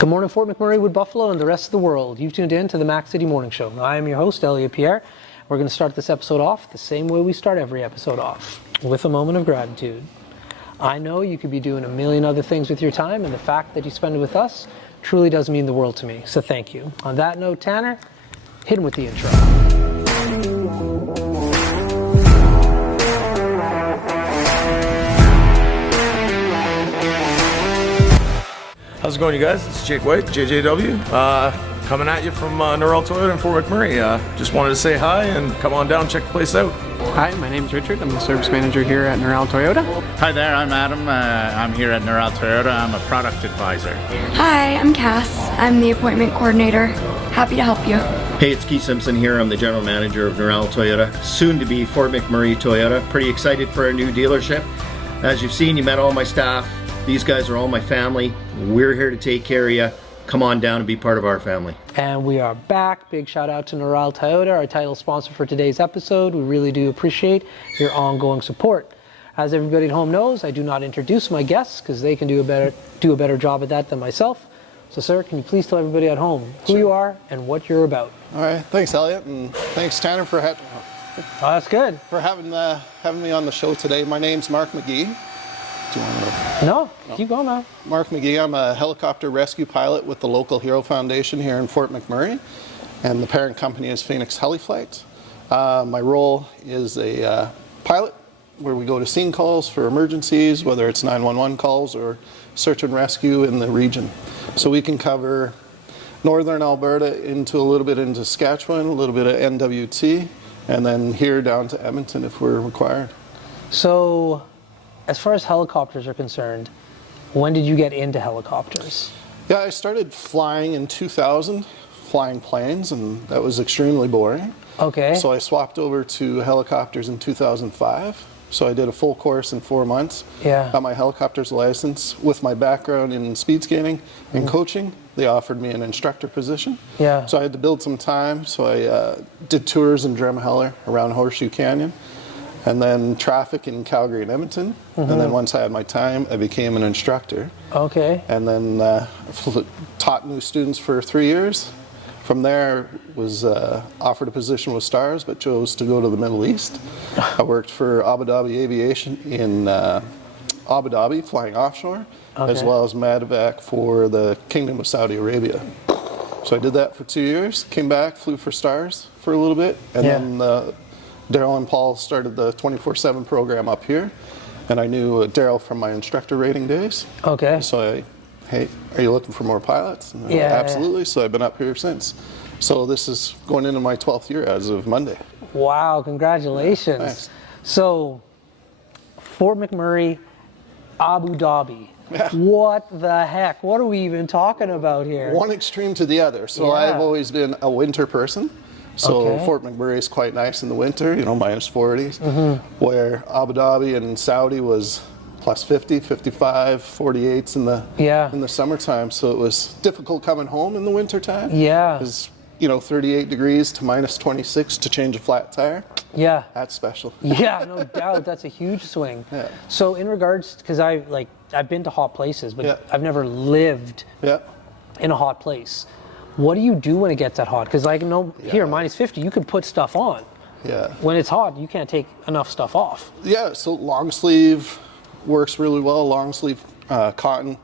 Good morning, Fort McMurray, Wood Buffalo, and the rest of the world. You've tuned in to the Mac City Morning Show. I am your host, Elliot Pierre. We're going to start this episode off the same way we start every episode off, with a moment of gratitude. I know you could be doing a million other things with your time, and the fact that you spend it with us truly does mean the world to me, so thank you. On that note, Tanner, hit him with the intro. How's it going, you guys? It's Jake White, JJW, coming at you from Norrell Toyota in Fort McMurray. Just wanted to say hi and come on down, check the place out. Hi, my name's Richard. I'm the service manager here at Norrell Toyota. Hi there, I'm Adam. I'm here at Norrell Toyota. I'm a product advisor. Hi, I'm Cass. I'm the appointment coordinator. Happy to help you. Hey, it's Keith Simpson here. I'm the general manager of Norrell Toyota, soon to be Fort McMurray Toyota. Pretty excited for our new dealership. As you've seen, you met all my staff. These guys are all my family. We're here to take care of you. Come on down and be part of our family. And we are back. Big shout out to Norrell Toyota, our title sponsor for today's episode. We really do appreciate your ongoing support. As everybody at home knows, I do not introduce my guests because they can do a better job at that than myself. So sir, can you please tell everybody at home who you are and what you're about? All right, thanks Elliot, and thanks Tanner for That's good. having me on the show today. My name's Mark McGee. Do you want to? No, keep going, man. Mark McGee. I'm a helicopter rescue pilot with the local Hero Foundation here in Fort McMurray, and the parent company is Phoenix Heliflight. My role is a pilot, where we go to scene calls for emergencies, whether it's 911 calls or search and rescue in the region. So we can cover northern Alberta into a little bit into Saskatchewan, a little bit of NWT, and then here down to Edmonton if we're required. So, as far as helicopters are concerned, when did you get into helicopters? Yeah, I started flying in 2000, flying planes, and that was extremely boring. Okay. So I swapped over to helicopters in 2005. So I did a full course in 4 months. Yeah. Got my helicopter's license. With my background in speed skating and coaching, they offered me an instructor position. Yeah. So I had to build some time. So I did tours in Drumheller around Horseshoe Canyon, and then traffic in Calgary and Edmonton. And then once I had my time, I became an instructor. Okay. And then taught new students for 3 years. From there, was offered a position with Stars, but chose to go to the Middle East. I worked for Abu Dhabi Aviation in Abu Dhabi, flying offshore, as well as medevac for the Kingdom of Saudi Arabia. So I did that for 2 years, came back, flew for Stars for a little bit, and then Daryl and Paul started the 24/7 program up here, and I knew Daryl from my instructor rating days. Okay. So hey, are you looking for more pilots? And Yeah. absolutely. So I've been up here since. So this is going into my 12th year as of Monday. Wow, congratulations. Thanks. So, Fort McMurray, Abu Dhabi. Yeah. What the heck? What are we even talking about here? One extreme to the other. So Yeah. I've always been a winter person. So Okay. Fort McMurray is quite nice in the winter, minus 40s, where Abu Dhabi and Saudi was plus 50, 55, 48s in the summertime. So it was difficult coming home in the wintertime. Yeah. Because, 38 degrees to minus 26 to change a flat tire. Yeah. That's special. Yeah, no doubt. That's a huge swing. Yeah. So in regards, because I've been to hot places, but Yeah. I've never lived Yeah. in a hot place. What do you do when it gets that hot? Because here, minus 50, you can put stuff on. Yeah. When it's hot, you can't take enough stuff off. Yeah, so long sleeve works really well. Long sleeve cotton.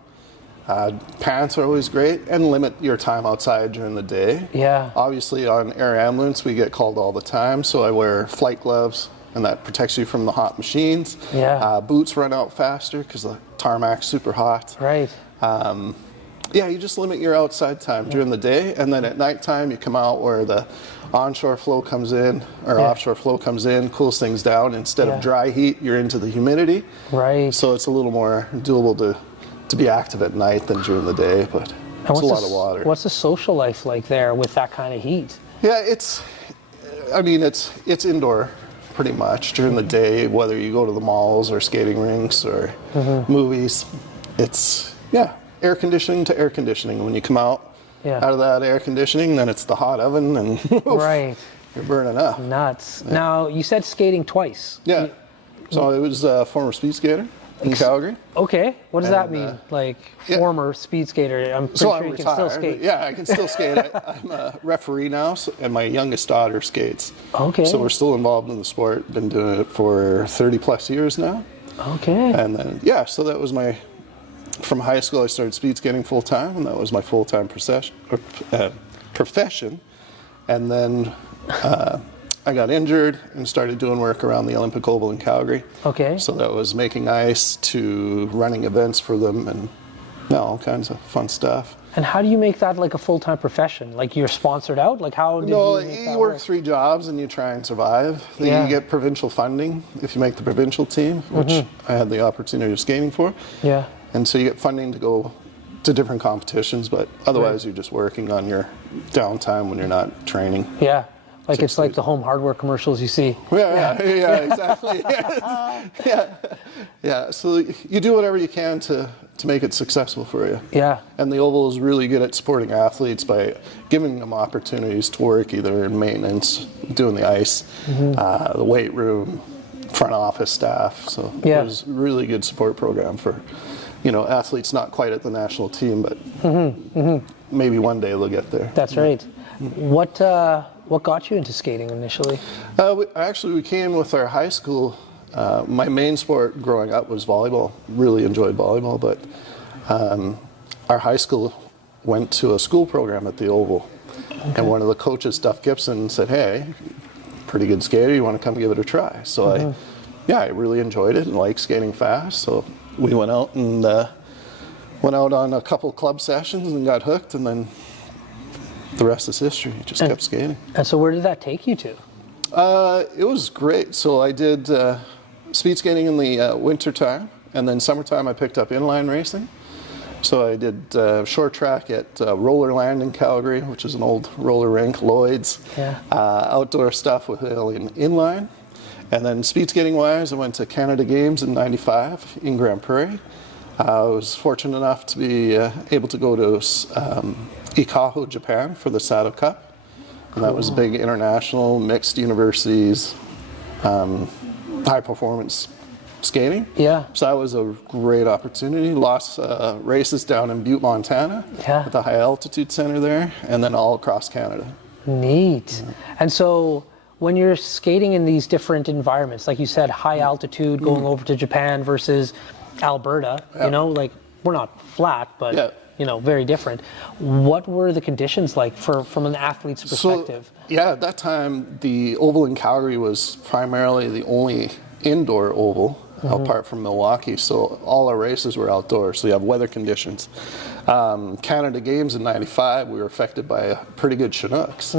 Pants are always great, and limit your time outside during the day. Yeah. Obviously on air ambulance we get called all the time, so I wear flight gloves, and that protects you from the hot machines. Yeah. Boots run out faster because the tarmac's super hot. Right. Yeah, you just limit your outside time during the day, and then at nighttime you come out where the onshore flow comes in, or offshore flow comes in, cools things down. Instead of dry heat, you're into the humidity. Right. So it's a little more doable to be active at night than during the day, but it's a lot of water. What's the social life like there with that kind of heat? Yeah, it's indoor pretty much during the day, whether you go to the malls or skating rinks or movies. It's, air conditioning to air conditioning. When you come out of that air conditioning, then it's the hot oven, and Right. you're burning up. Nuts. Now, you said skating twice. Yeah. So I was a former speed skater. in Calgary. Okay, what does that mean? Like yeah. former speed skater? I'm pretty So sure I'm you can still retired. skate. Yeah, I can still skate. I'm a referee now, and my youngest daughter skates. Okay. So we're still involved in the sport. Been doing it for 30 plus years now. Okay. And then, yeah, so that was from high school I started speed skating full time, and that was my full-time profession. And then I got injured and started doing work around the Olympic Oval in Calgary. Okay. So that was making ice to running events for them and all kinds of fun stuff. And how do you make that like a full-time profession? Like you're sponsored out? Like how did No, you make you that work work? 3 jobs and you try and survive. Then Yeah. you get provincial funding if you make the provincial team, which I had the opportunity of skating for. Yeah. And so you get funding to go to different competitions, but otherwise you're just working on your downtime when you're not training. Yeah. Like 6 it's like days. the home hardware commercials you see. Yeah, exactly. Yeah. So you do whatever you can to make it successful for you. Yeah. And the Oval is really good at supporting athletes by giving them opportunities to work either in maintenance, doing the ice, the weight room, front office staff. So Yeah. it was a really good support program for, athletes not quite at the national team, but maybe one day they'll get there. That's right. What got you into skating initially? We came with our high school. My main sport growing up was volleyball. Really enjoyed volleyball, but our high school went to a school program at the Oval. And one of the coaches, Duff Gibson, said, "Hey, pretty good skater, you want to come give it a try?" So I really enjoyed it and liked skating fast. So we went out on a couple club sessions and got hooked, and then the rest is history. Just kept skating. And so where did that take you to? It was great. So I did speed skating in the winter time, and then summertime I picked up inline racing. So I did short track at Rollerland in Calgary, which is an old roller rink, Lloyd's. Yeah. Outdoor stuff with inline. And then speed skating wise, I went to Canada Games in '95 in Grand Prairie. I was fortunate enough to be able to go to Ikaho, Japan for the Sato Cup. And that was a big international, mixed universities, high performance skating. Yeah. So that was a great opportunity. Lost races down in Butte, Montana at the high altitude center there, and then all across Canada. Neat. And so when you're skating in these different environments, like you said, high altitude, going over to Japan versus Alberta, like we're not flat, but very different. What were the conditions like from an athlete's perspective? So, at that time, the Oval in Calgary was primarily the only indoor oval, apart from Milwaukee. So all our races were outdoors. So you have weather conditions. Canada Games in '95, we were affected by a pretty good Chinooks.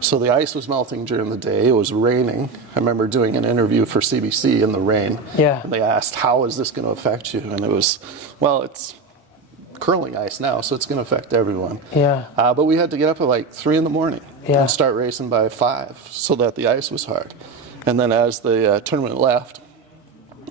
So the ice was melting during the day. It was raining. I remember doing an interview for CBC in the rain. Yeah. And they asked, "How is this going to affect you?" And it was, well, it's curling ice now, so it's going to affect everyone. Yeah. But we had to get up at like 3 a.m. Yeah. and start racing by 5 so that the ice was hard. And then as the tournament left,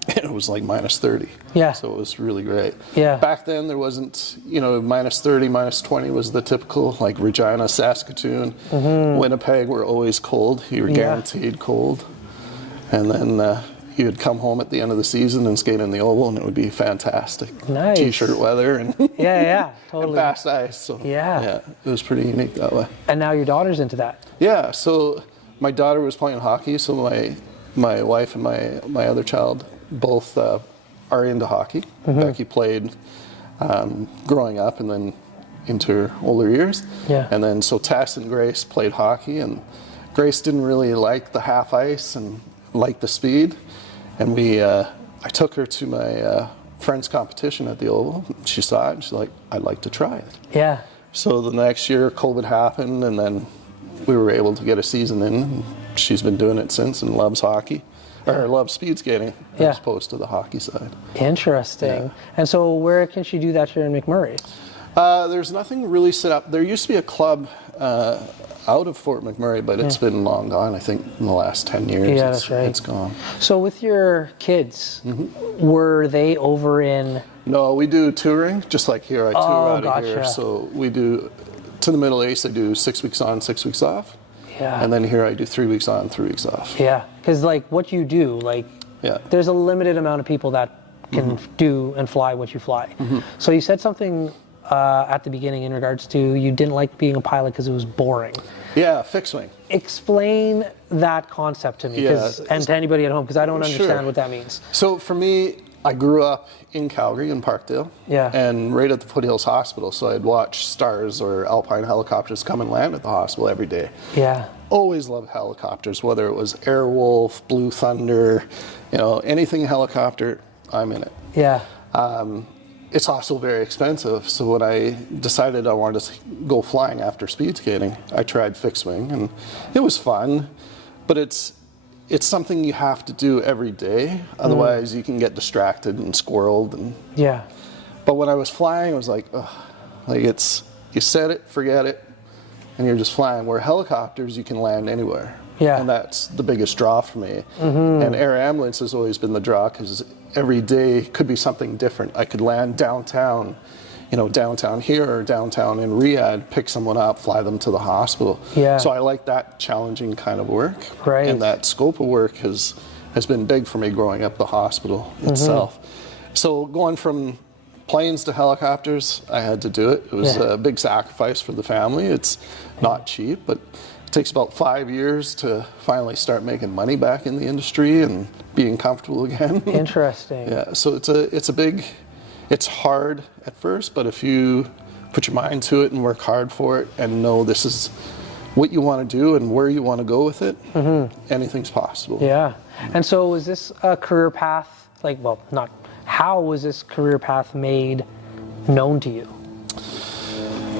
it was like -30. Yeah. So it was really great. Yeah. Back then there wasn't, -30, -20 was the typical, like Regina, Saskatoon, Winnipeg were always cold. You were guaranteed cold. And then you'd come home at the end of the season and skate in the Oval, and it would be fantastic. Nice. T-shirt weather and, Yeah, and totally. fast ice. So Yeah. it was pretty unique that way. And now your daughter's into that. Yeah, so my daughter was playing hockey, so my wife and my other child both are into hockey. Becky played growing up and then into her older years. Yeah. And then so Tess and Grace played hockey, and Grace didn't really like the half ice and like the speed. And I took her to my friend's competition at the Oval. She saw it and she's like, "I'd like to try it." Yeah. So the next year COVID happened, and then we were able to get a season in. She's been doing it since and loves hockey, or loves speed skating as opposed to the hockey side. Interesting. Yeah. And so where can she do that here in McMurray? There's nothing really set up. There used to be a club out of Fort McMurray, but it's been long gone. I think in the last 10 years, Yeah, that's right. It's gone. So with your kids, were they over in... No, we do touring, just like here. I tour out of here. gotcha. So we do, to the Middle East, I do 6 weeks on, 6 weeks off. Yeah. And then here I do 3 weeks on, 3 weeks off. Yeah, because like what you do, like there's a limited amount of people that can do and fly what you fly. So you said something at the beginning in regards to you didn't like being a pilot because it was boring. Yeah, fixed wing. Explain that concept to me, and to anybody at home, because I don't understand what that means. So for me, I grew up in Calgary, in Parkdale, and right at the Foothills Hospital, so I'd watch Stars or Alpine helicopters come and land at the hospital every day. Yeah. Always loved helicopters, whether it was Airwolf, Blue Thunder, anything helicopter, I'm in it. Yeah. It's also very expensive, so when I decided I wanted to go flying after speed skating, I tried fixed wing, and it was fun, but it's something you have to do every day, otherwise you can get distracted and squirreled. But when I was flying, I was like, ugh, you set it, forget it, and you're just flying. Where helicopters, you can land anywhere. Yeah. And that's the biggest draw for me. And air ambulance has always been the draw, because every day could be something different. I could land downtown, downtown here or downtown in Riyadh, pick someone up, fly them to the hospital. Yeah. So I like that challenging kind of work. Right. And that scope of work has been big for me growing up the hospital itself. So going from planes to helicopters, I had to do it. It was a big sacrifice for the family. It's not cheap, but it takes about 5 years to finally start making money back in the industry and being comfortable again. Interesting. Yeah, so it's hard at first, but if you put your mind to it and work hard for it and know this is what you want to do and where you want to go with it, anything's possible. Yeah. And so was this a career path, how was this career path made known to you?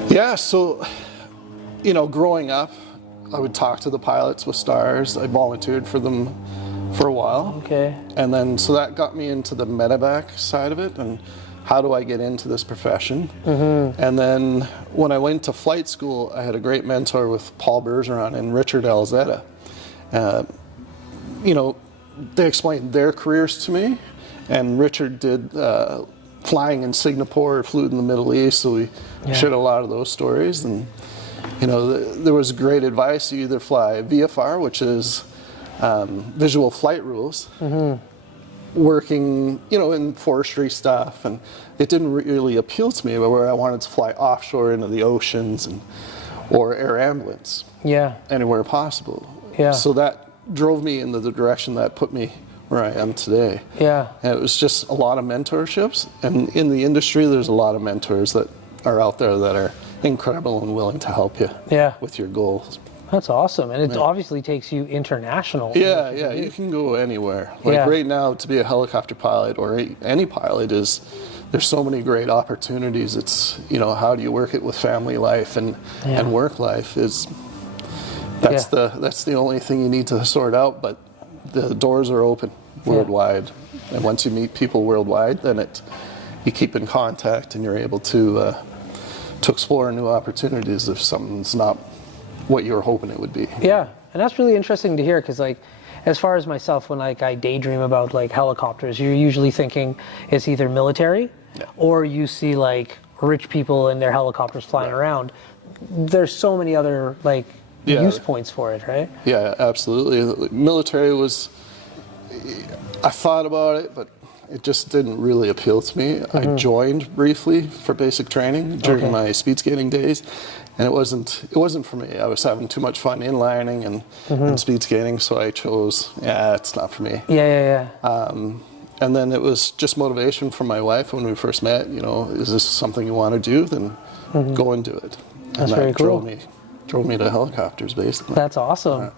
Yeah, so, growing up, I would talk to the pilots with Stars. I volunteered for them for a while. Okay. And then, so that got me into the medevac side of it, and how do I get into this profession? And then when I went to flight school, I had a great mentor with Paul Bergeron and Richard Alzetta. They explained their careers to me, and Richard did flying in Singapore, flew in the Middle East, so we shared a lot of those stories. And there was great advice. You either fly VFR, which is visual flight rules, working, in forestry stuff, and it didn't really appeal to me, but where I wanted to fly offshore into the oceans or air ambulance, anywhere possible. So that drove me into the direction that put me where I am today. And it was just a lot of mentorships, and in the industry, there's a lot of mentors that are out there that are incredible and willing to help you with your goals. That's awesome. And it obviously takes you international. Yeah, you can go anywhere. Right now, to be a helicopter pilot or any pilot there's so many great opportunities. It's, how do you work it with family life and work life that's the only thing you need to sort out, but the doors are open worldwide. And once you meet people worldwide, then you keep in contact and you're able to explore new opportunities if something's not what you were hoping it would be. Yeah, and that's really interesting to hear, because as far as myself, when I daydream about helicopters, you're usually thinking it's either military or you see rich people in their helicopters flying around. There's so many other use points for it, right? Yeah, absolutely. Military was, I thought about it, but it just didn't really appeal to me. I joined briefly for basic training during my speed skating days, and it wasn't for me. I was having too much fun inlining and speed skating, so I chose, it's not for me. And then it was just motivation from my wife when we first met. Is this something you want to do? Then go and do it. That's very cool. Drove me to helicopters, basically. That's awesome.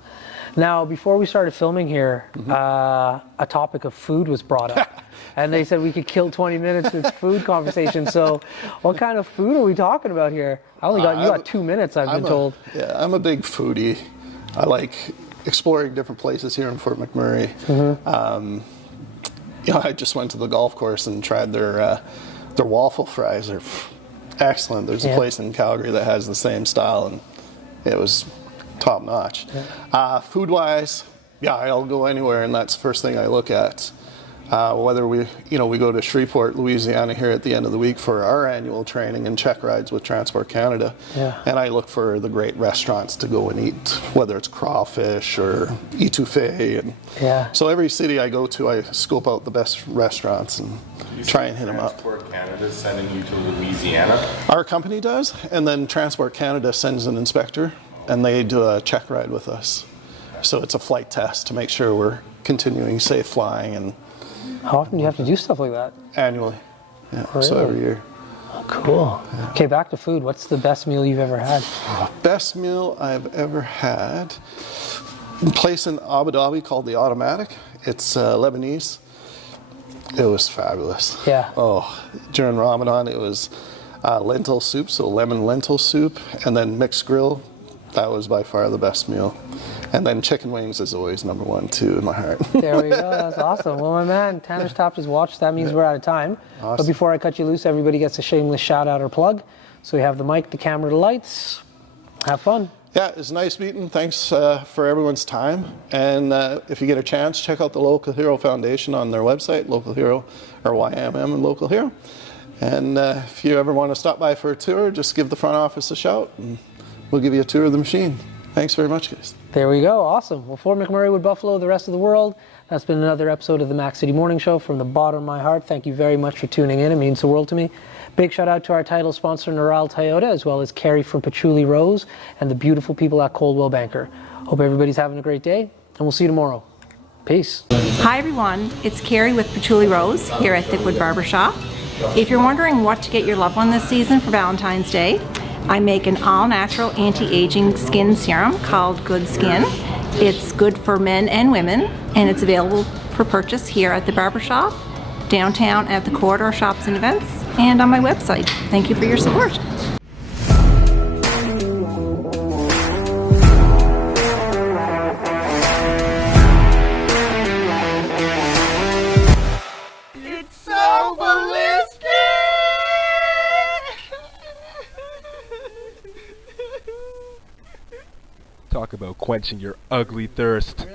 Now, before we started filming here, a topic of food was brought up. And they said we could kill 20 minutes with food conversation. So what kind of food are we talking about here? You got 2 minutes, I've been told. Yeah, I'm a big foodie. I like exploring different places here in Fort McMurray. I just went to the golf course and tried their waffle fries. They're excellent. There's a place in Calgary that has the same style, and it was top notch. Food-wise, I'll go anywhere, and that's the first thing I look at. Whether we go to Shreveport, Louisiana here at the end of the week for our annual training and check rides with Transport Canada. Yeah. And I look for the great restaurants to go and eat, whether it's crawfish or etouffee. And Yeah. so every city I go to, I scope out the best restaurants and try and hit them up. Transport Canada sending you to Louisiana? Our company does, and then Transport Canada sends an inspector, and they do a check ride with us. So it's a flight test to make sure we're continuing safe flying, and How often do you have to do stuff like that? annually. Yeah, so Really? every year. Cool. Okay, back to food. What's the best meal you've ever had? Best meal I've ever had. A place in Abu Dhabi called The Automatic. It's Lebanese. It was fabulous. Yeah. Oh, during Ramadan it was lentil soup, so lemon lentil soup, and then mixed grill. That was by far the best meal. And then chicken wings is always number one too in my heart. There we go. That's awesome. Well, my man, Tanner's stopped his watch. That means we're out of time. Awesome. But before I cut you loose, everybody gets a shameless shout out or plug. So we have the mic, the camera, the lights. Have fun. Yeah, it's nice meeting. Thanks for everyone's time. And if you get a chance, check out the Local Hero Foundation on their website, Local Hero, or YMM and Local Hero. And if you ever want to stop by for a tour, just give the front office a shout and we'll give you a tour of the machine. Thanks very much, guys. There we go. Awesome. Well, for McMurray with Buffalo, the rest of the world, that's been another episode of the Mac City Morning Show. From the bottom of my heart, thank you very much for tuning in. It means the world to me. Big shout out to our title sponsor, Neural Toyota, as well as Carrie from Patchouli Rose and the beautiful people at Coldwell Banker. Hope everybody's having a great day, and we'll see you tomorrow. Peace. Hi everyone, it's Carrie with Patchouli Rose here at Thickwood Barbershop. If you're wondering what to get your loved one this season for Valentine's Day, I make an all-natural anti-aging skin serum called Good Skin. It's good for men and women, and it's available for purchase here at the barbershop, downtown at the Corridor Shops and Events, and on my website. Thank you for your support. Talk about quenching your ugly thirst.